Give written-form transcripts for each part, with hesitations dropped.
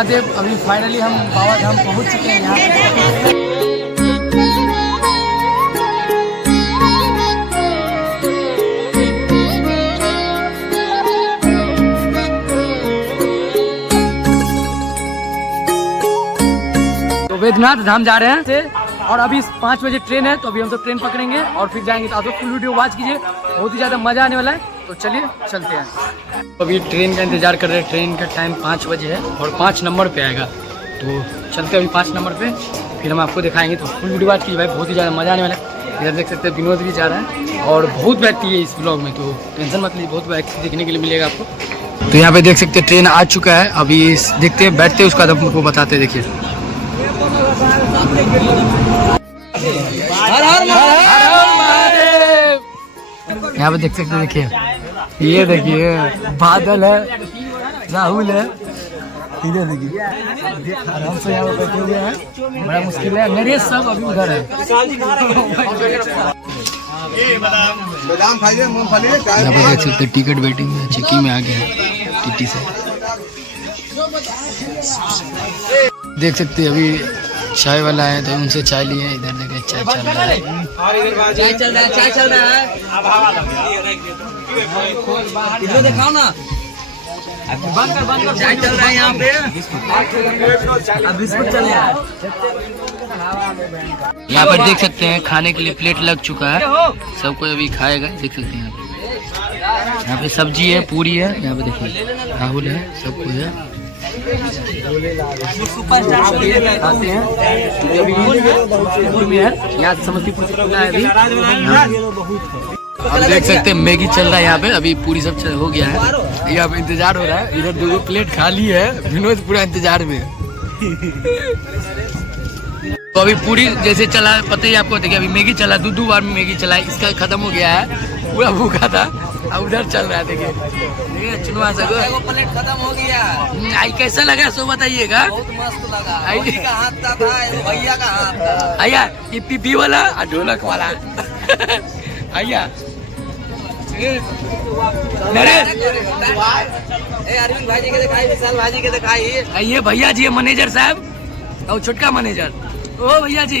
महादेव। अभी फाइनली हम बाबा धाम पहुँच चुके हैं यहाँ पे। वैद्यनाथ धाम जा रहे हैं और अभी 5 बजे ट्रेन है, तो अभी हम सब ट्रेन पकड़ेंगे और फिर जाएंगे। तो आप लोग फुल वीडियो वॉच कीजिए, बहुत ही ज़्यादा मज़ा आने वाला है। तो चलिए चलते हैं। अभी ट्रेन का इंतज़ार कर रहे हैं। ट्रेन का टाइम 5 बजे है और 5 नंबर पे आएगा। तो चलते अभी 5 नंबर पे, फिर हम आपको दिखाएंगे। तो फुल वीडियो वॉच कीजिए भाई, बहुत ही ज़्यादा मज़ा आने वाला है। इधर देख सकते हैं विनोद भी जा रहा है और बहुत व्यक्ति है इस ब्लॉग में, तो टेंशन मत लीजिए, बहुत व्यक्ति देखने के लिए मिलेगा आपको। तो यहाँ पे देख सकते हैं ट्रेन आ चुका है। अभी देखते हैं, बैठते हैं, उसका आपको बताते हैं। देखिए यहाँ पे देख सकते हैं। देखिए ये देखिए बादल है, राहुल है, इधर देखिए आराम से यहाँ पे बैठे हुए हैं। बड़ा मुश्किल है, नरेश सब अभी उधर है। यहाँ पे देख सकते टिकट वेटिंग में, चेकिंग में आ गया है टीटी से। देख सकते हैं अभी चाय वाला है, तो उनसे चाय लिए। इधर देखिए चाय चल रहा है, चाय चल रहा है, चाय चल रहा है। इधर दिखाओ ना, बंद कर चाय चल रहा है यहाँ पे। बिस्कुट चल रहा है। यहाँ पर देख सकते हैं खाने के लिए प्लेट लग चुका है, सब कोई अभी खाएगा। देख सकते हैं यहाँ पे सब्जी है, पूरी है। यहाँ पे देखिए राहुल है, सब कुछ है। यहाँ से समस्तीपुर से खुला है अभी। आप देख सकते हैं मैगी चल रहा है यहाँ पे। अभी पूरी सब हो गया है, यहाँ पे इंतजार हो रहा है। इधर 2 प्लेट खाली है, विनोद पूरा इंतजार में। तो अभी पूरी जैसे चला, पता ही आपको, देखिए अभी मैगी चला, 2 बार मैगी चला, इसका खत्म हो गया है, पूरा भूखा था। अब उधर चल रहा है, देखिए चुनवा सको प्लेट खत्म हो गया। आई कैसा लगा सो बताइएगा। बहुत मस्त लगा। का हाथ था, भैया का हाथ था। आया ये पीपी वाला और ढोलक वाला। आया अरविंद भाजी के दिखाई, विशाल भाजी के दिखाई। ये भैया जी है मैनेजर साहब और छोटका मैनेजर। ओ भैया जी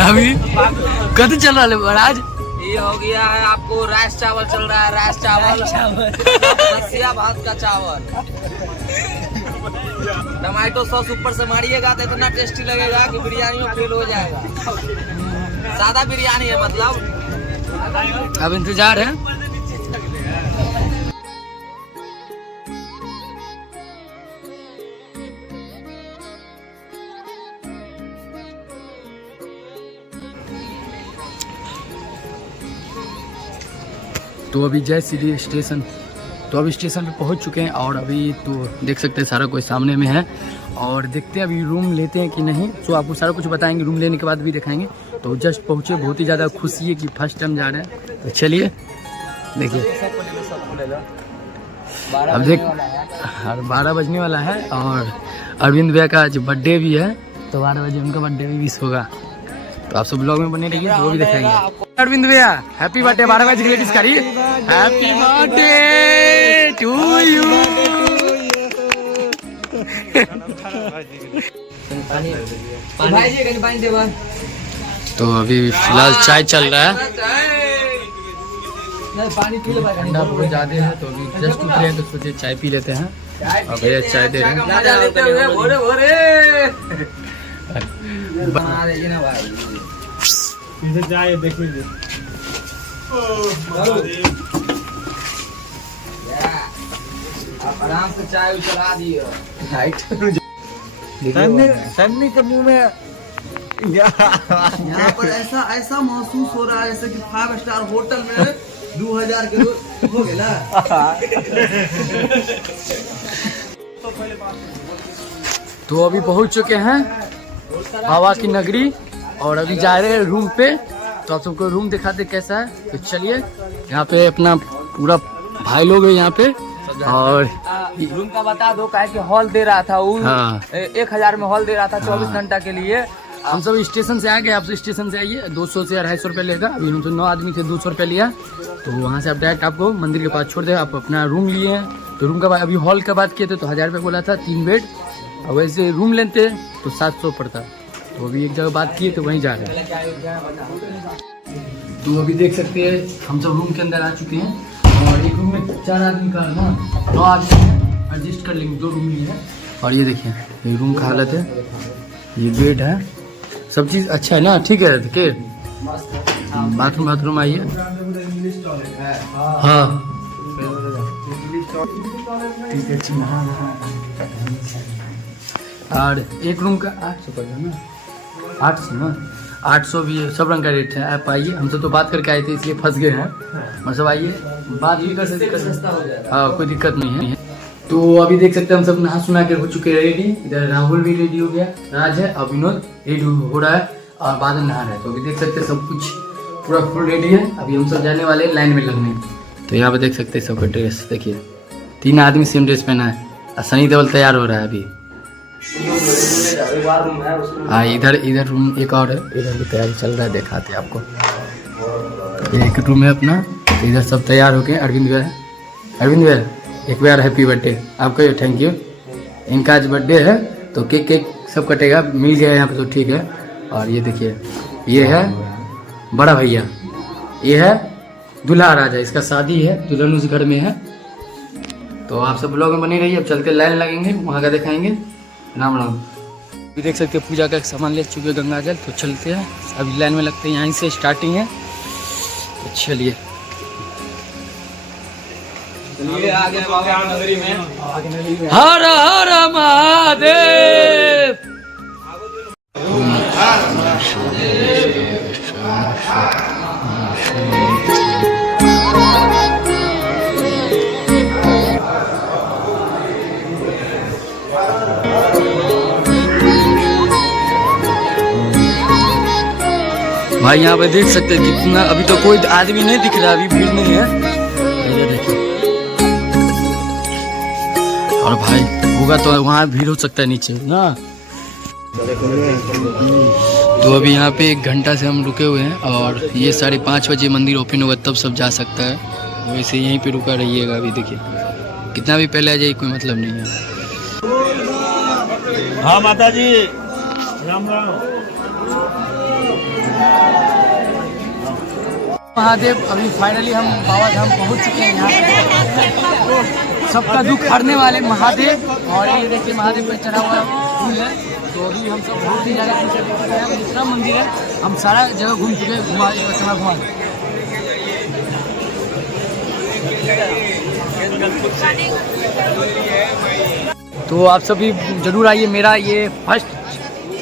अभी कद चल रहा है महाराज? ये हो गया है आपको राइस चावल चल रहा है, राइस चावल रसिया भात का चावल। टमाटो सॉस ऊपर से मारिएगा तो इतना टेस्टी लगेगा कि बिरयानी में फेल हो जाएगा। सादा बिरयानी है मतलब। अब इंतजार है। तो अभी जय श्री स्टेशन, तो अभी स्टेशन पे पहुंच चुके हैं और अभी तो देख सकते हैं सारा कोई सामने में है। और देखते हैं अभी रूम लेते हैं कि नहीं, तो आपको सारा कुछ बताएंगे, रूम लेने के बाद भी दिखाएंगे। तो जस्ट पहुंचे, बहुत ही ज़्यादा खुशी है कि फर्स्ट टाइम जा रहे हैं। तो चलिए देखिए, अब देख 12 बजने वाला है और अरविंद भैया का आज बर्थडे भी है, तो 12 बजे उनका बर्थडे भी विश होगा। तो आप सब ब्लॉग में बने रहिए, वो भी दिखाएंगे। अरविंद भैया हैप्पी बर्थडे, 12 बजे के लिए करिए हैप्पी बर्थडे टू यू। तो अभी फिलहाल चाय चल रहा है, ठंडा बहुत ज्यादा है। तो अभी जस्ट उतरे हैं, तो सोचे चाय पी लेते हैं। और भैया चाय दे रहे हैं। चाय देख लीजिए। आराम से चाय चला दिए। सन्नी के मुंह में यहाँ पर ऐसा महसूस हो रहा है जैसे कि 5 स्टार होटल में 2000 के हो गया। तो अभी पहुंच चुके हैं बाबा की नगरी और अभी जा रहे हैं रूम पे। तो आप सबको रूम दिखाते कैसा है। तो चलिए, यहाँ पे अपना पूरा भाई लोग है यहाँ पे। और रूम का बता दो, काहे कि हॉल दे रहा था वो। हाँ। 1000 में हॉल दे रहा था 24 घंटा के लिए। हम सब स्टेशन से आ गए, आप स्टेशन से आइए। 200 से 250 रुपये लेगा। अभी हम तो 9 आदमी थे, 200 रुपये लिया। तो वहाँ से आप डायरेक्ट आपको मंदिर के पास छोड़ दे। आप अपना रूम लिए, तो रूम का अभी हॉल का बात किए थे तो 1000 रुपये बोला था 3 बेड, और वैसे रूम लेते तो 700 पड़ता। तो अभी एक जगह बात किए तो वहीं जा रहे हैं। तो अभी देख सकते हैं हम सब रूम के अंदर आ चुके हैं, और एक रूम में 4 आदमी का ना 9 आदमी एडजस्ट कर लेंगे, 2 रूम ही है। और ये देखिए ये रूम का हालत है, ये बेड है, सब चीज़ अच्छा है ना, ठीक है। देखिए बाथरूम आइए, हाँ ठीक है। और एक रूम का 800 पड़ ना, 800 ना, 800 भी सब रंग का रेट है। आप आइए, हमसे तो बात करके आए थे इसलिए फंस गए हैं, मतलब आइए बात भी कर सकते हैं, हाँ कोई दिक्कत नहीं है। तो अभी देख सकते हैं हम सब नहा सुना के हो चुके हैं रेडी। इधर राहुल भी रेडी हो गया, राज है और विनोद रेडी हो रहा है, और बादल नहा रहा है। तो अभी देख सकते हैं सब कुछ पूरा फुल रेडी है। अभी हम सब जाने वाले हैं लाइन में लगने। तो यहाँ पे देख सकते हैं सबका ड्रेस, देखिए 3 आदमी सेम ड्रेस पहना है, और सनी देओल तैयार हो रहा है अभी। हाँ इधर रूम एक और है, इधर भी तैयारी चल रहा है, दिखाते आपको। एक रूम है अपना, इधर सब तैयार हो गए। अरविंद भैया एक बार हैप्पी बर्थडे आपको, थैंक यू। इनका आज बर्थडे है तो केक सब कटेगा, मिल गया यहाँ पे तो ठीक है। और ये देखिए ये है बड़ा भैया, ये है दूल्हा राजा, इसका शादी है, दुल्हन उस घर में है। तो आप सब ब्लॉग में बने रहिए। अब चलते लाइन लगेंगे, वहाँ का दिखाएंगे। राम राम। अभी देख सकते हैं पूजा का सामान ले चुके गंगा जल, तो चलते हैं अभी लाइन में लगते हैं, यहीं से स्टार्टिंग है। तो चलिए आगे नगरी में। हर हर महादेव। भाई यहाँ पे देख सकते हैं कितना, अभी तो कोई आदमी नहीं दिख रहा, अभी भीड़ नहीं है। ये देखिए, और भाई होगा तो वहाँ भीड़ हो सकता है नीचे ना। तो अभी यहाँ पे 1 घंटा से हम रुके हुए हैं, और ये 5:30 बजे मंदिर ओपन होगा तब सब जा सकता है। वैसे यहीं पे रुका रहिएगा। अभी देखिए कितना भी पहले आ जाए कोई मतलब नहीं है। हाँ माता जी राम राम। महादेव अभी फाइनली हम बाबा धाम पहुँच चुके हैं। यहाँ पे सबका दुख हरने वाले महादेव, और ये देखिए महादेव पे चढ़ा हुआ फूल है। तो अभी हम सब बहुत ही ज़्यादा दूसरा मंदिर है, हम सारा जगह घूम चुके हैं, घुमा। तो आप सभी जरूर आइए। मेरा ये फर्स्ट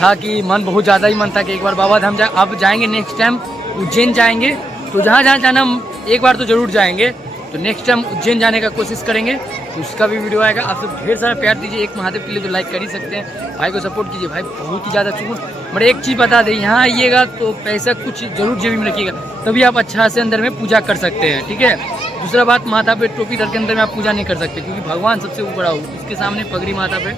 था कि मन बहुत ज़्यादा ही मन था कि एक बार बाबा धाम जाए। अब जाएंगे नेक्स्ट टाइम उज्जैन जाएंगे, तो जहाँ जाना हम एक बार तो ज़रूर जाएंगे। तो नेक्स्ट टाइम उज्जैन जाने का कोशिश करेंगे, तो उसका भी वीडियो आएगा। आप सब ढेर सारा प्यार दीजिए एक महादेव के लिए, तो लाइक कर ही सकते हैं। भाई को सपोर्ट कीजिए, भाई बहुत ही ज़्यादा सुकून। बट एक चीज़ बता दें, यहाँ आइएगा तो पैसा कुछ जरूर जेबी में रखिएगा, तभी आप अच्छा से अंदर में पूजा कर सकते हैं, ठीक है। दूसरा बात, माथा पे टोपी रख के अंदर में आप पूजा नहीं कर सकते, क्योंकि भगवान सबसे बड़ा हो, उसके सामने पगड़ी माथा पे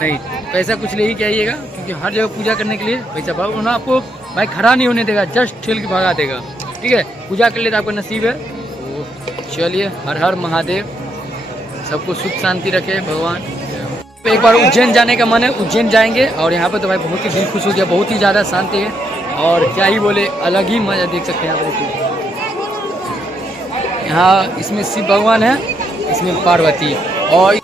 नहीं। पैसा कुछ ले ही के आइएगा, क्योंकि हर जगह पूजा करने के लिए पैसा भगवान आपको भाई खड़ा नहीं होने देगा, जस्ट ठेल के भगा देगा, ठीक है। पूजा कर ले तो आपका नसीब है। तो चलिए, हर हर महादेव, सबको सुख शांति रखे भगवान। तो एक बार उज्जैन जाने का मन है, उज्जैन जाएंगे। और यहाँ पे तो भाई बहुत ही दिल खुश हो गया, बहुत ही ज़्यादा शांति है, और क्या ही बोले, अलग ही मजा देख सकते हैं आप। यहाँ इसमें शिव भगवान है, इसमें पार्वती, और